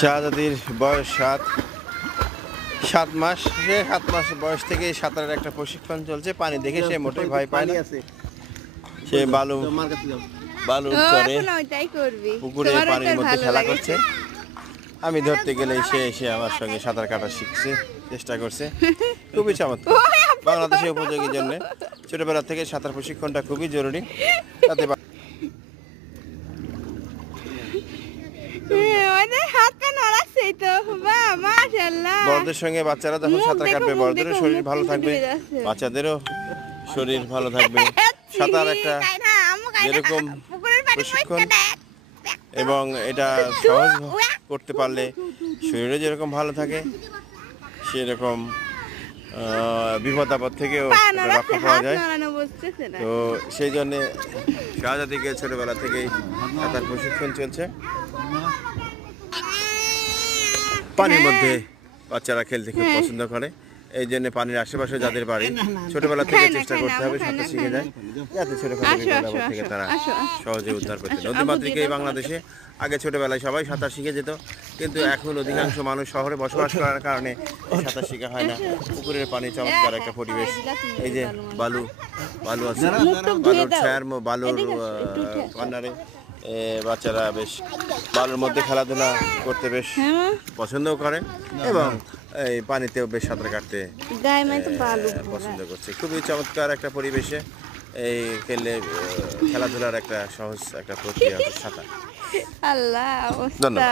শাহজাদির বয়স 7 মাস। সে 7 মাস বয়স থেকে সাঁতারের একটা প্রশিক্ষণ চলছে। পানি দেখে সে মোটেই ভয় পায় না। সে বালু চরে পুকুরে পানির মধ্যে খেলা করছে। আমি ধরতে গেলেই সে এসে আমার সঙ্গে সাঁতার কাটা শিখছে, চেষ্টা করছে। খুবই চমৎকার। বাংলাদেশের উপযোগীর জন্য ছোটবেলা থেকে সাঁতার প্রশিক্ষণটা খুবই জরুরি। তাতে বড়দের সঙ্গে বাচ্চারা যখন সাঁতার কাটবে, বড়দেরও শরীর ভালো থাকবে, বাচ্চাদেরও শরীর ভালো থাকবে। সাঁতার একটা যেরকম প্রশিক্ষণ এবং এটা সহজ করতে পারলে শরীরও যেরকম ভালো থাকে, সেরকম বিপদ আপদ থেকেও রক্ষা পাওয়া যায়। তো সেই জন্যে শাহজাদিকে ছোটবেলা থেকেই সাঁতার প্রশিক্ষণ চলছে। পানির মধ্যে বাচ্চারা খেলতে খুব পছন্দ করে। এই জন্য পানির আশেপাশে যাদের বাড়ি, ছোটবেলা থেকে চেষ্টা করতে হবে সাঁতার শিখে যায়, যাতে ছোটখাটো বিপদ আপদ থেকে তারা সহজে উদ্ধার পেতে। নদীমাতৃক এই বাংলাদেশে আগে ছোটবেলায় সবাই সাঁতার শিখে যেত, কিন্তু এখন অধিকাংশ মানুষ শহরে বসবাস করার কারণে সাঁতার শেখা হয় না। পুকুরের পানি চমৎকার একটা পরিবেশ। এই যে বালু আছে, বালুর কর্নারে বাচ্চারা বেশ বালুর মধ্যে খেলাধুলা করতে বেশ পছন্দও করে এবং এই পানিতেও বেশ সাঁতার কাটতে পছন্দ করছে। খুবই চমৎকার একটা পরিবেশে এই খেলাধুলার একটা সহজ একটা প্রক্রিয়া হচ্ছে সাঁতার। ধন্যবাদ।